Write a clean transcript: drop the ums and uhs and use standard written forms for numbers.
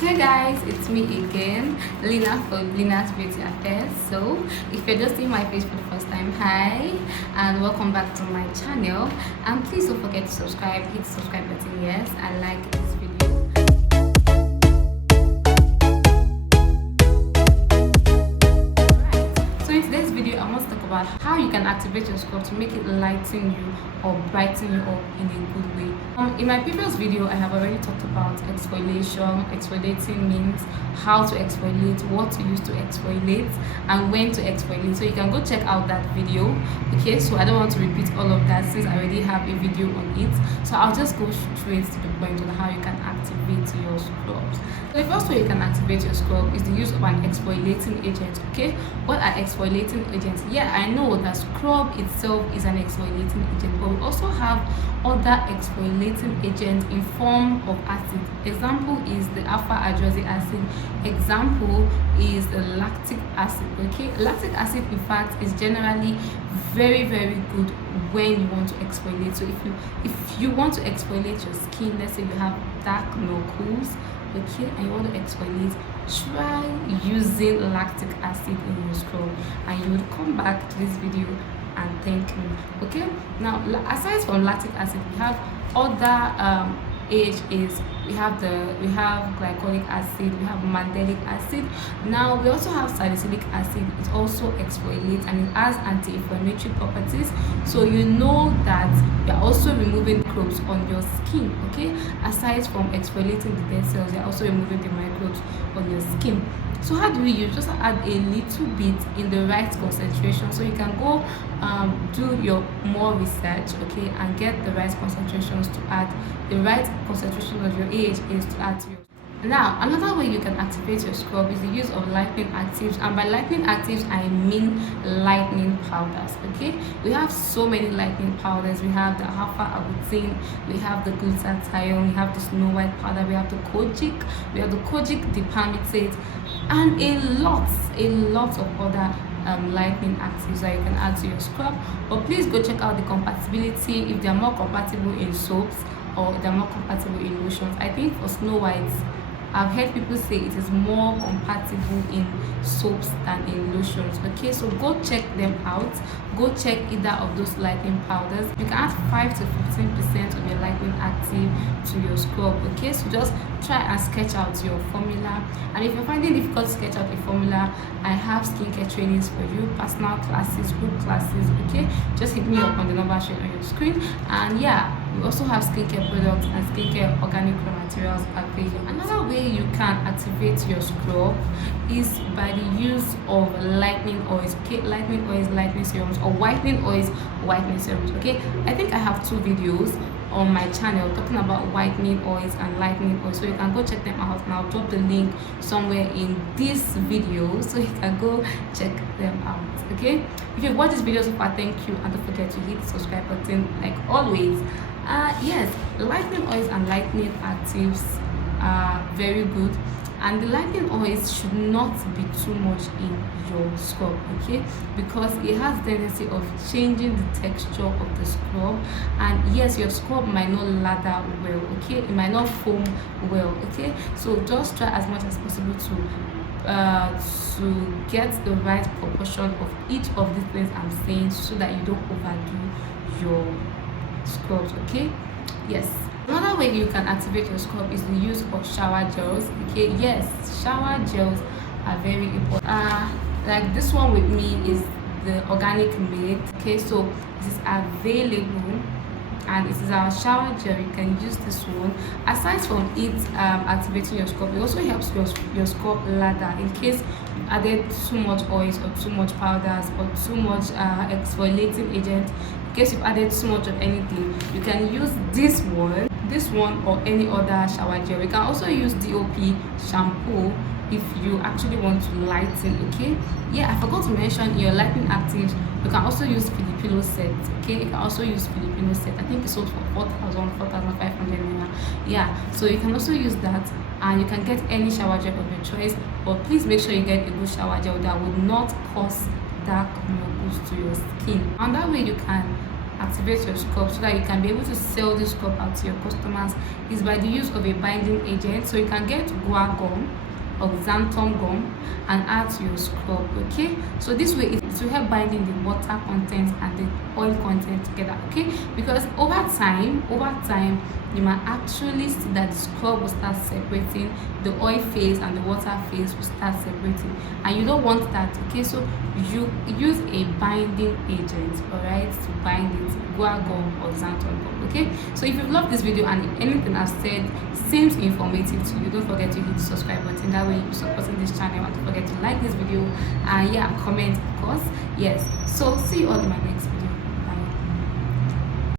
Hey guys, it's me again, Lina from Lina's Beauty Affairs. So, if you're just seeing my face for the first time, hi and welcome back to my channel. And please don't forget to subscribe, hit the subscribe button. Yes, I like this video. Right. So in today's video, I want to talk about how you can activate your scalp to make it lighten you or brighten you up in a good way. In my previous video, I have already talked about exfoliation. Exfoliating means how to exfoliate, what to use to exfoliate, and when to exfoliate. So you can go check out that video. Okay, so I don't want to repeat all of that since I already have a video on it. So I'll just go straight to the point on how you can activate your scrubs. So the first way you can activate your scrub is the use of an exfoliating agent. Okay, what are exfoliating agents? Yeah, I know that scrub itself is an exfoliating agent, but we also have other exfoliating agents in form of acid. Example is the alpha hydroxy acid. Example is the lactic acid. Okay, lactic acid in fact is generally very good when you want to exfoliate. So if you want to exfoliate your skin, let's say you have dark knuckles, okay, and you want to exfoliate, try using lactic acid in your scrub and you would come back to this video and thank me. Okay, now aside from lactic acid, we have other AHAs. We have glycolic acid, we have mandelic acid. Now we also have salicylic acid. It also exfoliates and it has anti-inflammatory properties, so you know that you're also removing microbes on your skin. Okay, aside from exfoliating the dead cells, you're also removing the microbes on your skin. So how do we use? Just add a little bit in the right concentration, so you can go do your more research, okay, and get the right concentrations to add, the right concentration of your AHAs to add to your. Now, another way you can activate your scrub is the use of lightening actives, and by lightening actives I mean lightening powders. Okay, we have so many lightening powders. We have the alpha arbutin, we have the glutathione, we have the snow white powder, we have the kojic, dipalmitate, and a lot of other lightening actives that you can add to your scrub. But please go check out the compatibility, if they are more compatible in soaps or they're more compatible in lotions. I think for Snow White, I've heard people say it is more compatible in soaps than in lotions. Okay, so go check them out. Go check either of those lightening powders. You can add 5 to 15% of your lightening active to your scrub. Okay, so just try and sketch out your formula. And if you're finding it difficult to sketch out a formula, I have skincare trainings for you, personal classes, group classes. Okay, just hit me up on the number shown on your screen. And yeah, we also have skincare products and skincare organic raw materials available. Another way you can activate your scrub is by the use of lightening oils. Okay, lightening oils, lightening serums, or whitening oils, whitening serums. Okay, I think I have 2 videos on my channel talking about whitening oils and lightening oils, so you can go check them out, and I'll drop the link somewhere in this video so you can go check them out. Okay, if you've watched this video so far, thank you, and don't forget to hit the subscribe button like always. Yes, lightening oils and lightening actives are very good, and the lightening oils should not be too much in your scrub, okay, because it has the tendency of changing the texture of the scrub, and yes, your scrub might not lather well, okay, it might not foam well. Okay, so just try as much as possible to get the right proportion of each of the things I'm saying, so that you don't overdo your scrubs. Okay, yes. Another way you can activate your scrub is the use of shower gels. Okay, yes, shower gels are very important. Like this one with me is the organic made. Okay, so this is available and it is our shower gel. You can use this one. Aside from it activating your scrub, it also helps your scrub lather in case you added too much oils or too much powders or too much exfoliating agent. In case you've added too much of anything, you can use this one or any other shower gel. You can also use DOP shampoo if you actually want to lighten. Okay, yeah, I forgot to mention, in your lightening actives you can also use Filipino set. Okay, you can also use Filipino set. I think it's sold for 4,500 naira. Yeah, so you can also use that, and you can get any shower gel of your choice, but please make sure you get a good shower gel that would not cause dark knuckles to your skin. And that way you can activate your scrub so that you can be able to sell this scrub out to your customers is by the use of a binding agent. So you can get guar gum or xanthan gum and add to your scrub. Okay, so this way it will help binding the water content and the oil content together. Okay, because over time you might actually see that the scrub will start separating, the oil phase and the water phase will start separating, and you don't want that. Okay, so you use a binding agent, all right, to bind it, guar gum or xanthan gum. Okay, so if you've loved this video and if anything I've said seems informative to you, don't forget to hit the subscribe button. That way you're supporting this channel, and don't forget to like this video and comment, of course. Yes, so see you all in my next video.